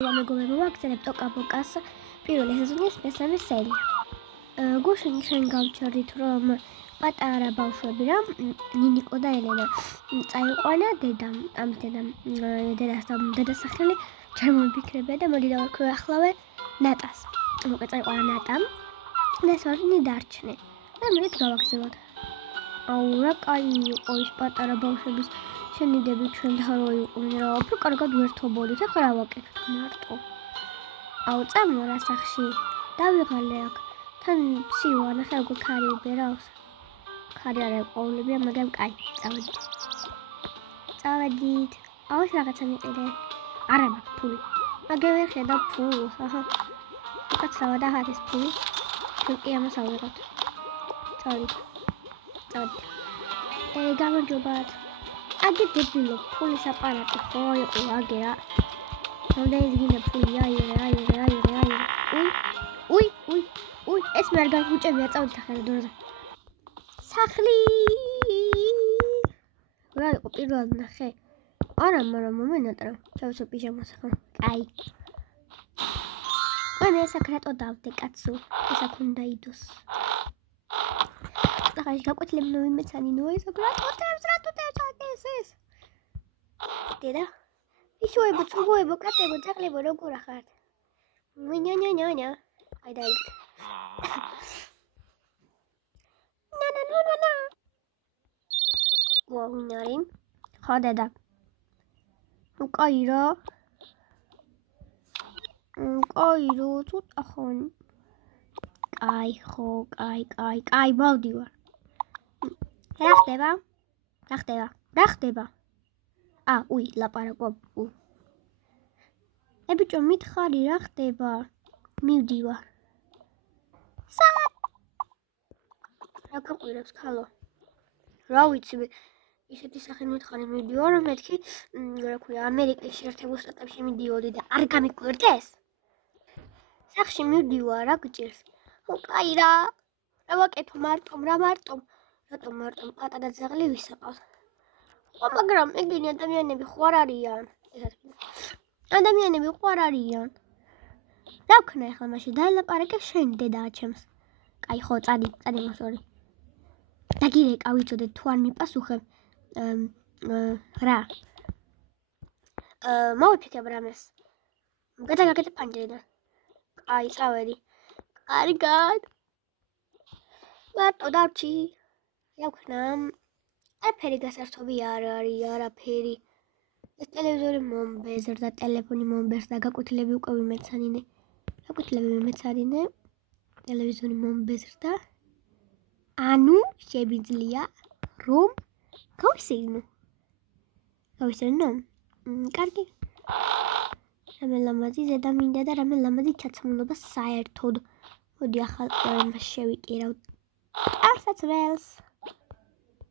მეგობრებო, ვაგზავნებთ ოკაბოკას პირველი სეზონის მესამე სერია. გუშინ ჩვენ გავჩერდით, რომ პატარა ბავშვები რა ნინიკო და ელენა წაიყვანა დედამ, დედას სახელი ჩვენ მოვიფიქრებია და მოდი დავაქვეახლავე ნატას. მოკლედ წაიყვანა ნატამ და ეს ორი დარჩნენ. და მოდით გავაგზავნოთ. აუ რა კაი იყო ის პატარა ბავშვების შენიდები ჩვენთან რო იყვნენ რა, უფრო კარგად ვერთობოდით, ახლა რა ვაკეთოთ მარტო. აუ წამო რა სახში, დავიღალე აქ, თან ცივა, ნახე როგორ ქარი უბერავს. ქარი არა ყოლებია, მაგრამ კაი, წავედით. აუ ეს რაღაცა მიყიდე. არა მაქვს ფული. მაგრამ ვერ ხედავ ფულს, აჰა. უკაცრავა და ახლა ეს ფული. ჩვენ კი ამას ავიღოთ. წავედით. გამარჯობათ. აგი დებილო, ფულის აპარატი ხო იყო აგი რა. რამდენი გინდა ფული, აიღე. უი, ეს მე არ გაგუჭებია, წავედით ახლა დორზე. სახლი. რა იყო პირველად ნახე? არა, მაგრამ მომენატრა. ჩავსო პიჟამას ახლა. კაი. მე საკრატო დავდე კაცო. ეს აქ უნდა იდოს. ახლა გაკვეთილები მომეცანინო ეს საკრატო ეს. დედა. ისოებო, წუღოებო, კატებო, ძაღლებო, როგორ ახართ? ნია. აი დაიგეთ. ნა. ვინარი? ხო დედა. კაი რა. ცოტა ხანი. კაი ხო, კაი, მოვდივარ. რა ხდება? უი, ლაპარაკობ. ბიჭო, მითხარი რა ხდება? მივდივარ. სად? რა გაყვირებს ქალო? რა ვიცი, ისეთი სახე მითხარი მივდივარ, რომ მეთქი, რა ქვია, ამერიკის შეერთებულ შტატებში მიდიოდი და არ გამიკვირდეს? სახში მივდივარ, რა გჭირს? კაი რა. რა ვაკეთო მარტომ? რატომ მარტომ პატა და ძაღლი ვისაყავს? მაგრამ ეგენი ადამიანები ხო არ არიან? რა ვქნა ახლა მაშინ? დაელაპარაკე შენ დედა აჩემს. კაი ხო, წადი მოსორი. დაგირეკა ვიცოდეთ თუ არ მიპასუხებ. რა? მოვიფიქრებ რამეს. გადაგაკეთე ფანჯრიდან. კაი, წავედი. კარგად. მარტო დავჭი. რა ვქნა? არაფერი გასართობი არ არის, არაფერი. ეს ტელევიზორი მომბეზრდა, ტელეფონი მომბეზრდა, გაკვეთილები უკვე ვიმეცანინე. ტელევიზორი მომბეზრდა. ანუ შევიძლია რომ გავისეირნო. კარგი. რამე ლამაზი ზედა მინდა და რამე ლამაზი ჩაცმულობა საერთოდ. მოდი ახალ პოემას შევიკირავ. არსაც ველს.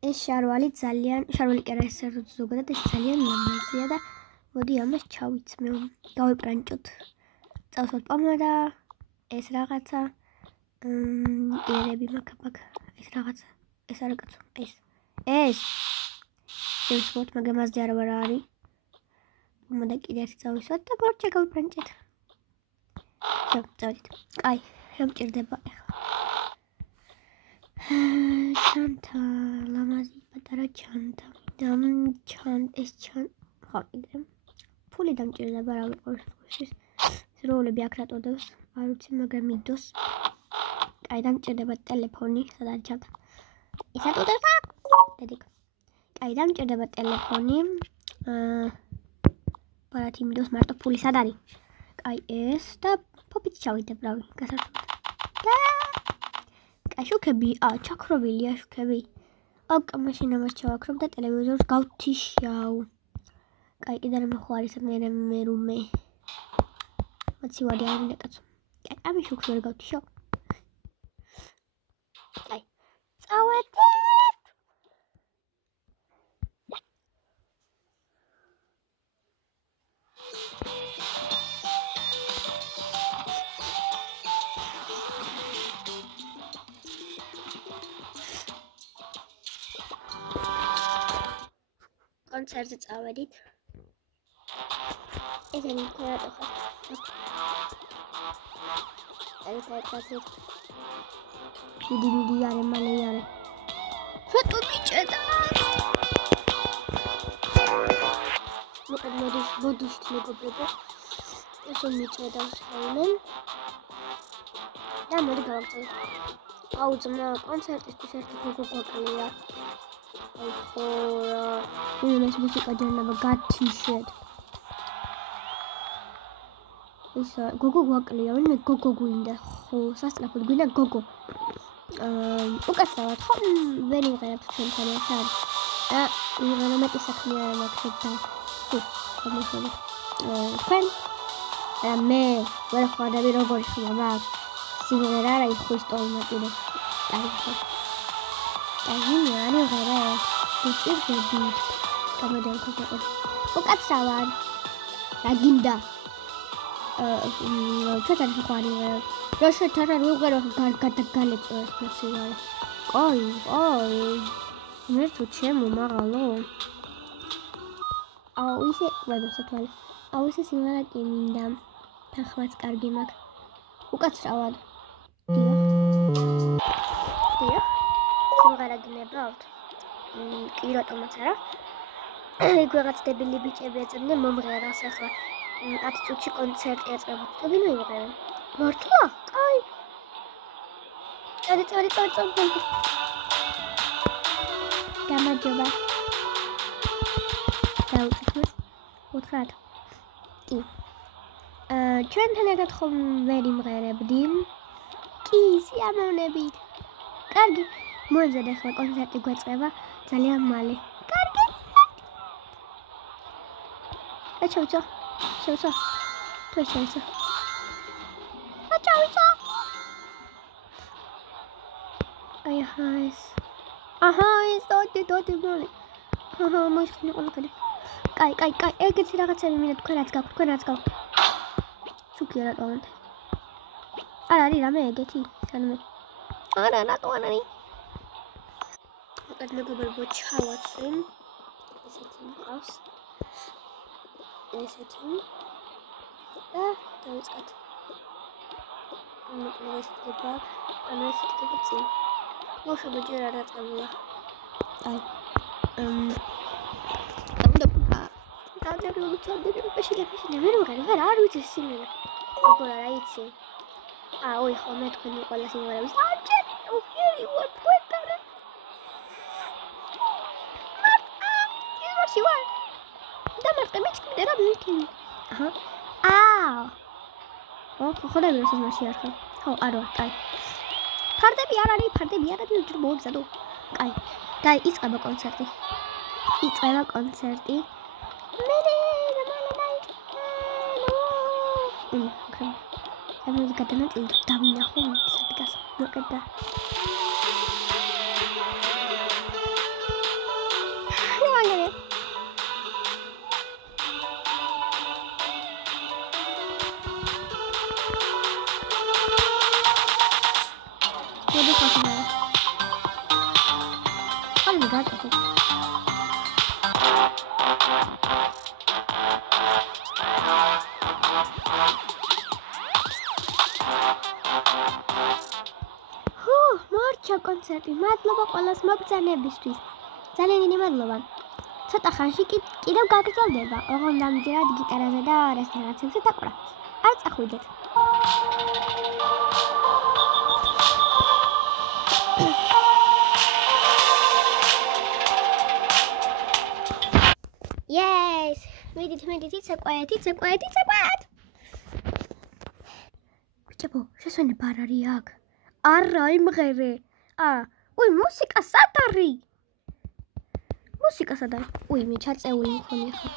ეს შარვალი კი არა, ეს ზოგადად ეს ძალიან ლამაზია და მოდი ამას ჩავიცმევ. გავეპრანჭოთ. წავსვათ პომადა, ეს რაღაცა, იერები მაქ, ეს რაღაცა, ეს არა კაცო, ეს. შევსვათ, მაგრამ მასზე არა არის. პომადა კიდე ერთი წავისვათ და გორჩა გავეპრანჭეთ. წავედით. კაი, რა მჭირდება ახლა? ჩანთა, ლამაზი პატარა ჩანთა. ხო, კიდე. ფული დამჭირდება რა ვიყოს ხუშის. ზროულები აქ რატოდებს? არ ვიცი, მაგრამ მიდოს. კაი, დამჭირდება ტელეფონი, სადაც ჩანთა. ის რატოდებს? დედიკ. კაი, დამჭირდება ტელეფონი. ბარათი მიდოს, მარტო ფული სად არის? კაი, ეს და ფოფით ჩავიდებ, რავი, გასართობად. შუქები, ჩაქრობილია შუქები. მაშინ ამას ჩავაქრობ და ტელევიზორს გავთიშავ. კაი, კიდე რამე ხო არის მე რუმე. მოცივადი არ მინდა კაცო. კაი, ამის შუქს ვერ გავთიშავ. კაი, წავედით. კონცერტზე წავედით. ესენი ქერატო ხარ. მიდი არე მალე არე. ხეთო მიჭედა. მოდის მეგობრებო. ესე მიჭედა ხოლმე. და მოდი გავაგზავნე. აუ ძმა კონცერტისთვის ერთი გოგო გვაკლია. აი ხო რა. იმას მუსიკა ჯერნება გათიშეთ. ისა გოგო გვაკლია, ვინმე გოგო გვინდა. ხო, სასწრაფოდ გვინდა გოგო. უკაცრავად ხო ვერ იმღერებთ ჩვენთან ერთად. და იმღერა მეტი საქმე არ მაქვს და ხო, გამოსული. თქვენ და მე ვერ ხვდები როგორი ხმა მაქვს. სიმღერა რა ის ხო სტოლმატინე. აი ხო. აი მე ვიღერა. ვიწირდები. გამოდან ქოქო. უკაცრავად. რა გინდა? ჩვენთან ხო არ ვიღერა. რა შეთან არ ვიღერა გადაგალეწოს მასივარ. კაი. მე თუ ჩემო მაღალო. აუ ისე ვებსათვალე. აუ ისე სიმღერა კი მინდა. თანხმაც კარგი მაქვს. უკაცრავად. დიახ. სიმღერა გინებავთ? კი რატომაც არა? ეგ რაღაც დებილი ბიჭები ეწევდნენ მომღერალს ახლა 10 წუთში კონცერტი ეწყებათ. თუ ვინ მოიღებენ? მართლა? კაი. წადი. გამარჯობა. დაუწევს. უთხრათ. კი. ჩვენთან ერთად ხომ ვერ იმღერებდი? კი, სიამოვნებით. კარგი. მოემზადე ახლა კონცერტი გვეწყება ძალიან მალე. კარგი. ჩავიცო. თუ შევიცო. ჩავიცო. აჰა, დოდი მოლი. მოიხსნი ყველაფერი. კაი. ეგეთი რაღაცები მინდა თქვენ რაც გაქვთ. სუქი რა ტოვანთ. არ არის რამე ეგეთი. ანუ არა, რატო არ არის? მოკლედ მეგობრებო, ჩავაცვენ. ესეთი მყავს. ესეთი. და დავიწყოთ. მოკლედ ესეთი ანუ ესეთი წინ. მოშობე ჯერ არ დაწყებულა. აი. დავდები პეშილები. ვერ არ ვიცი სიმღერა. როგორ არა იცი. ოი ხო მე თქვენი ყველა სიმღერების აჭერი ოფიერი ვარ თქვენთან. ის ვარ. და მარტო მიჩნდა რა მიქენი. ხო და ვირუსის მასში არ ხარ. ხო არ ვარ, კაი. ფარდები არ არის, უჯერ მოიგზადო. კაი. და იწყება კონცერტი. მე ამაზე გადანაწილ დავინახო სადღაც მოკედა. კონცერტი. მადლობა ყველას მოგზაურობისთვის. ძალიან დიდი მადლობა. ცოტა ხანში კიდევ გაგრძელდება. ოღონდ ამჯერად გიტარაზე და რესტავრაციებზე დაკვრა. არ წახვიდეთ. Yes! მიდით, იცეკვეთ. ბიჭებო, შესვენება არ არის აქ. არა, იმღერე. უი, მუსიკა სად არის? უი, მე ჩაწეული მქონია ხო.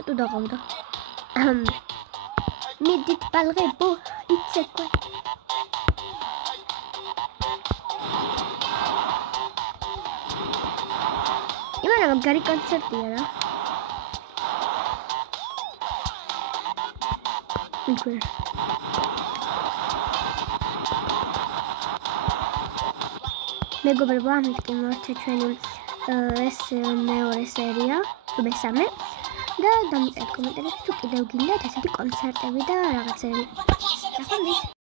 თუ დაღავდა. მიდით ბალღებო, იცეკვე. იმენა მაგარი კონცერტია რა. მიგერ მეგობრებო, ამით კი მორჩა ჩვენი ეს მეორე სერია, თუ მესამე. და დამიწერეთ კომენტარებში თუ კიდევ გინდათ ესეთი კონცერტები და რაღაცები. ნახვამდის.